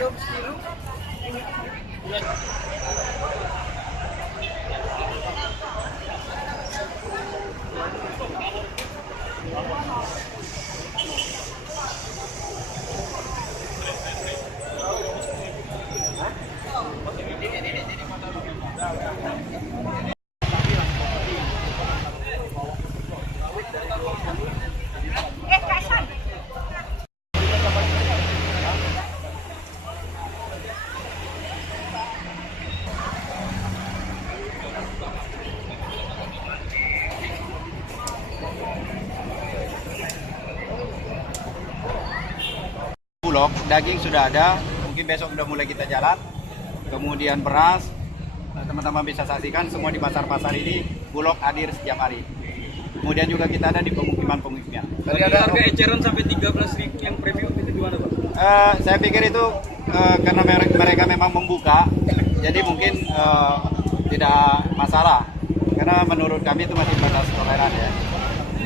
Bulog, daging sudah ada, mungkin besok sudah mulai kita jalan. Kemudian beras, teman-teman bisa saksikan semua di pasar-pasar ini Bulog hadir setiap hari. Kemudian juga kita ada di pemukiman-pemukiman. Tadi ada harga eceran sampai 13.000 yang premium itu gimana, Pak? Saya pikir itu karena mereka memang membuka, jadi mungkin tidak masalah. Karena menurut kami itu masih batas toleran ya.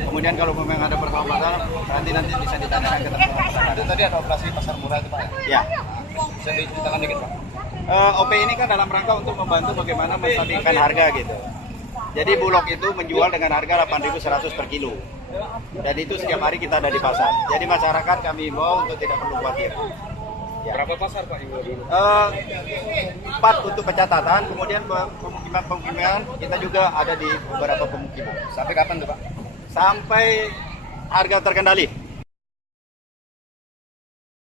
Kemudian kalau memang ada masalah, nanti bisa ditanyakan ke teman-teman. Itu tadi ada operasi pasar murah itu Pak ya? Ya. Bisa diceritakan dikit Pak? OP ini kan dalam rangka untuk membantu bagaimana menstabilkan harga gitu. Jadi Bulog itu menjual dengan harga 8.100 per kilo. Dan itu setiap hari kita ada di pasar. Jadi masyarakat kami himbau untuk tidak perlu khawatir. Ya. Berapa pasar Pak yang dulu? 4 untuk pencatatan, kemudian pemukiman kita juga ada di beberapa pemukiman. Sampai kapan tuh Pak? Sampai harga terkendali.